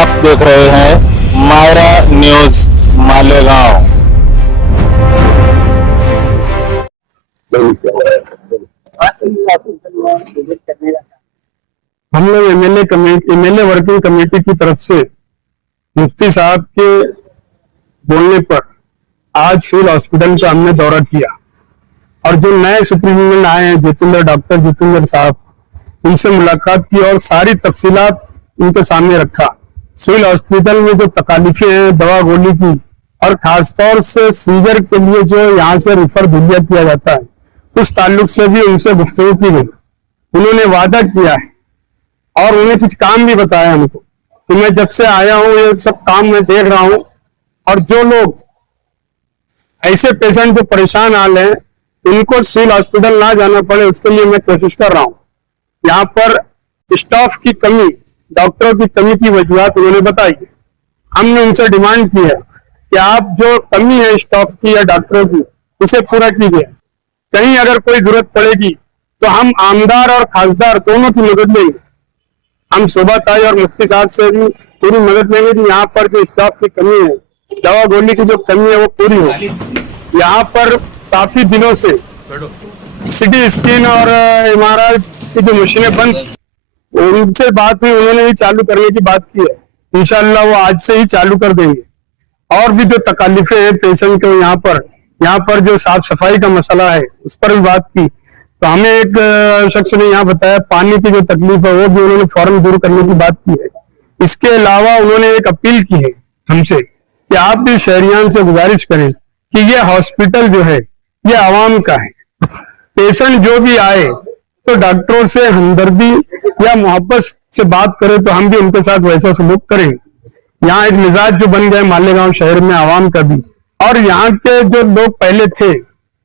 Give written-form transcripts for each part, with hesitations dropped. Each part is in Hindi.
आप देख रहे हैं मायरा न्यूज मालेगांव। हम लोग एमएलए वर्किंग कमेटी की तरफ से मुफ्ती साहब के बोलने पर आज सिविल हॉस्पिटल का हमने दौरा किया और जो नए सुप्रिंटेंडेंट आए हैं डॉक्टर जितेंद्र साहब, उनसे मुलाकात की और सारी तफसीलात उनके सामने रखा। सिविल हॉस्पिटल में जो तकालीफें हैं दवा गोली की और खासतौर से सीजर के लिए जो यहाँ से रिफर दिल्ली किया जाता है, उस ताल्लुक से भी उनसे गुफ्तगू की गई। उन्होंने वादा किया है और उन्हें कुछ काम भी बताया हमको कि मैं जब से आया हूँ ये सब काम मैं देख रहा हूँ और जो लोग ऐसे पेशेंट जो परेशान हाल हैं उनको सिविल हॉस्पिटल ना जाना पड़े, उसके लिए मैं कोशिश कर रहा हूँ। यहाँ पर स्टाफ की कमी, डॉक्टरों की कमी की वजूहत उन्होंने बताई। हमने उनसे डिमांड की है कि आप जो कमी है स्टाफ की या डॉक्टरों की उसे पूरा कीजिए। कहीं अगर कोई जरूरत पड़ेगी तो हम आमदार और खासदार दोनों की मदद लेंगे। हम शोभा ताई और मुफ्ती साहब से भी पूरी मदद लेंगे कि यहाँ पर जो स्टाफ की कमी है, दवा गोली की जो कमी है वो पूरी हो। यहाँ पर काफी दिनों से सिटी स्कैन और MRI की जो मशीनें बंद, उनसे बात हुई, उन्होंने भी चालू करने की बात की है। इंशाल्लाह वो आज से ही चालू कर देंगे। और भी जो तकालीफें हैं पेशेंट को, यहाँ पर जो साफ सफाई का मसला है उस पर भी बात की। तो हमें एक शख्स ने यहाँ बताया पानी की जो तकलीफ है वो भी उन्होंने फौरन दूर करने की बात की है। इसके अलावा उन्होंने एक अपील की है हमसे कि आप भी शहरियान से गुजारिश करें कि ये हॉस्पिटल जो है ये आवाम का है। पेशेंट जो भी आए तो डॉक्टरों से हमदर्दी या मोहब्बत से बात करे तो हम भी उनके साथ वैसा सलूक करेंगे। यहाँ एक मिजाज जो बन गया मालेगांव शहर में आवाम का भी, और यहाँ के जो लोग पहले थे,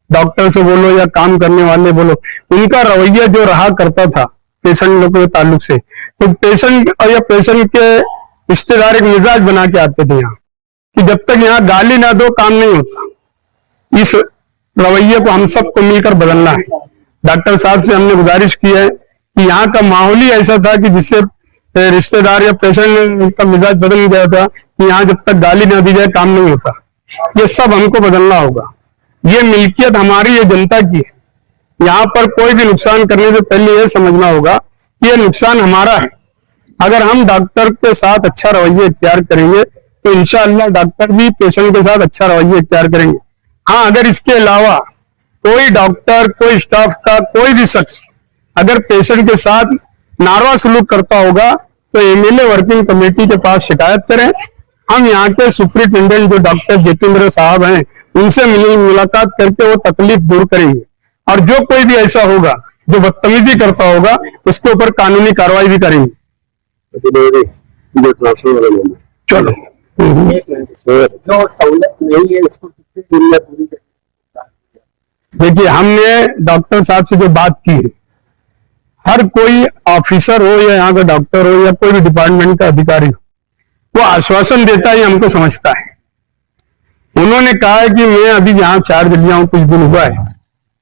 डॉक्टर से बोलो या काम करने वाले बोलो, उनका रवैया जो रहा करता था पेशेंट लोगों के ताल्लुक से, तो पेशेंट और या पेशेंट के रिश्तेदार एक मिजाज बना के आते थे यहाँ कि जब तक यहाँ गाली ना दो काम नहीं होता। इस रवैये को हम सबको मिलकर बदलना है। डॉक्टर साहब से हमने गुजारिश की है कि यहाँ का माहौल ही ऐसा था कि जिससे रिश्तेदार या पेशेंट का मिजाज बदल गया था कि यहाँ जब तक गाली ना दी जाए काम नहीं होता। ये सब हमको बदलना होगा। ये मिल्कियत हमारी, ये जनता की है। यहाँ पर कोई भी नुकसान करने से पहले ये समझना होगा कि ये नुकसान हमारा है। अगर हम डॉक्टर के साथ अच्छा रवैया इख्तियार करेंगे तो इंशाअल्लाह डॉक्टर भी पेशेंट के साथ अच्छा रवैया इख्तियार करेंगे। हाँ, अगर इसके अलावा कोई डॉक्टर, कोई स्टाफ का कोई भी शख्स अगर पेशेंट के साथ नारवा सलूक करता होगा तो एमएलए वर्किंग कमेटी के पास शिकायत करें। हम यहाँ के सुप्रिंटेंडेंट जो डॉक्टर जितेंद्र साहब हैं उनसे मुलाकात करके वो तकलीफ दूर करेंगे और जो कोई भी ऐसा होगा जो बदतमीजी करता होगा उसके ऊपर कानूनी कार्रवाई भी करेंगे। चलो देखिए, हमने डॉक्टर साहब से जो बात की है, हर कोई ऑफिसर हो या यहाँ का डॉक्टर हो या कोई भी डिपार्टमेंट का अधिकारी हो, वो आश्वासन देता है, हमको समझता है। उन्होंने कहा है कि मैं अभी यहाँ चार्ज लिया हूँ, कुछ दिन हुआ है।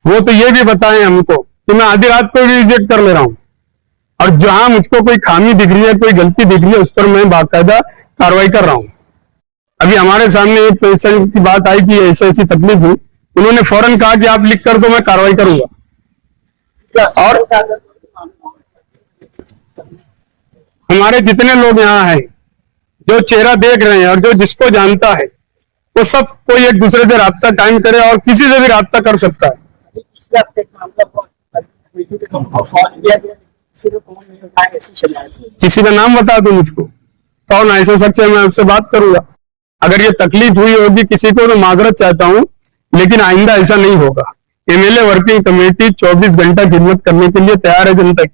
वो तो ये भी बताए हमको कि मैं आधी रात को भी रिजेक्ट कर ले रहा हूँ और जहां मुझको कोई खामी दिख रही है, कोई गलती दिख रही है, उस पर मैं बाकायदा कार्रवाई कर रहा हूँ। अभी हमारे सामने एक पेशेंट की बात आई कि ऐसी ऐसी तकलीफ हुई, उन्होंने फौरन कहा कि आप लिख कर दो, मैं कार्रवाई करूंगा। और हमारे जितने लोग यहाँ हैं जो चेहरा देख रहे हैं और जो जिसको जानता है, वो सब कोई एक दूसरे से राब्ता कायम करे और किसी से भी राब्ता कर सकता है। किसी का नाम बता दो मुझको, कौन ऐसा शख्स है, मैं आपसे बात करूंगा। अगर ये तकलीफ हुई होगी किसी को तो माजरत चाहता हूँ, लेकिन आइंदा ऐसा नहीं होगा। एमएलए वर्किंग कमेटी 24 घंटा खिदमत करने के लिए तैयार है जनता की।